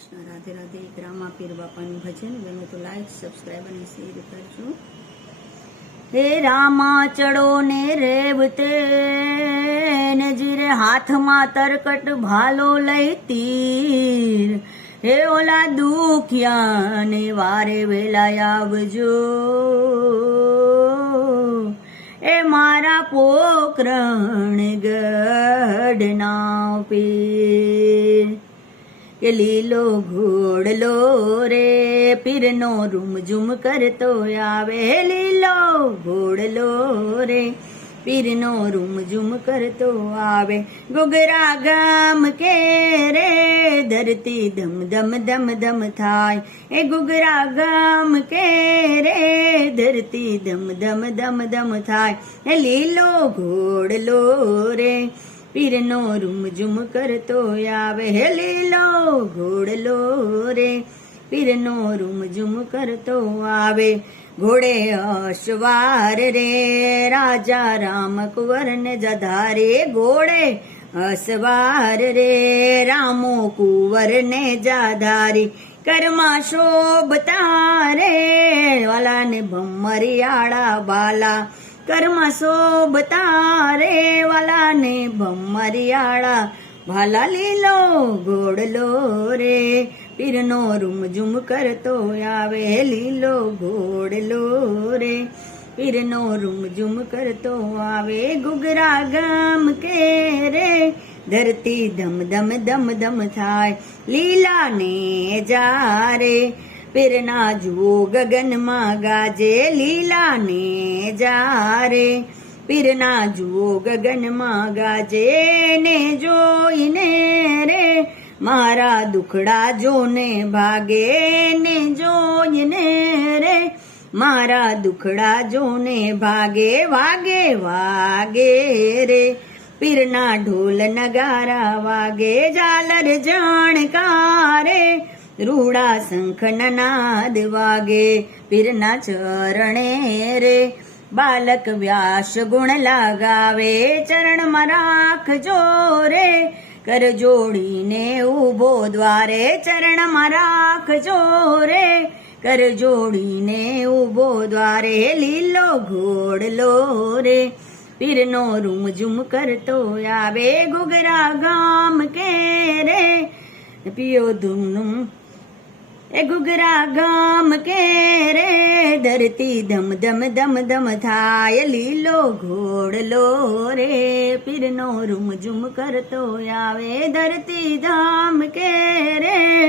કૃષ્ણ, રાધે રાધે। ગ્રામા પીર બાપાનું ભજન ગમે તો લાઈક, સબસ્ક્રાઈબ અને શેર કરજો। હે રામા ચડો ને રેવતે ને જીરે હાથમાં તરકટ ભાલો લઈ તીર, હે ઓલા દુખિયા ને વારે વેલા આવજો, એ મારા પોકરણ ગઢના પીર। કે લીલો ઘોડલો રે પીરનો રૂમઝુમ કરતો આવે, લીલો ઘોડલો રે પીરનો રૂમઝુમ કરતો આવે। ગુગરા ગામ કે રે ધરતી ધમ ધમ ધમ ધમ થાય, એ ગુગરા ગામ કે રે ધરતી ધમ ધમ ધમ ધમ થાય। એ લીલો ઘોડલો રે પીરનો રૂમઝુમ કરતો આવે, હે લીલો ઘોડલો રે પીરનો રૂમઝુમ કરતો આવે। ઘોડે અસવાર રે રાજા રામ કુંવર ને જધારે, ઘોડે અસવાર રે રામો કુંવર ને જાધારી। કરમાં શોભતા રે વાલા ને ભમરિયાળા બાલા, કરમાં શોભતા રે વાલા ને ભમરિયાળા ભાલા। લીલો ઘોડલો રે પીરનો રૂમઝુમ કરતો આવે, લીલો ઘોડલો રે પીરનો રૂમઝુમ કરતો આવે। ગુગરા ગામ કે રે ધરતી ધમ ધમ ધમ ધમ થાય, લીલા ને જારે પીરના જુઓ ગગનમાં ગાજે, લીલા ને જારે પીરના જુઓ ગગનમાં ગાજે। ને જોઈને રે મારા દુખડા જોને ભાગે, ને જોઈને રે મારા દુખડા જોને ભાગે। વાગે વાગે રે પીરના ઢોલ નગારા વાગે, ઝાલર જાણકારે રૂડા શંખ નાદ વાગે। પીરના ચરણે રે બાલક વ્યાસ ગુણ લગાવે, ચરણમાં રાખજો રે કર જોડીને ઉભો દ્વારે, ચરણમાં રાખજો રે કર જોડીને ઉભો દ્વારે। લીલો ઘોડલો રે પીરનો રૂમઝુમ કરતો આવે, ગુગરા ગામ કે રે પિયો ધૂમનું, એ ગુગરા ગામ કે રે ધરતી ધમ ધમ ધમ ધમ થાય। લીલો ઘોડલો રે પીરનો રૂમઝુમ કરતો આવે, ધરતી ધામ કે રે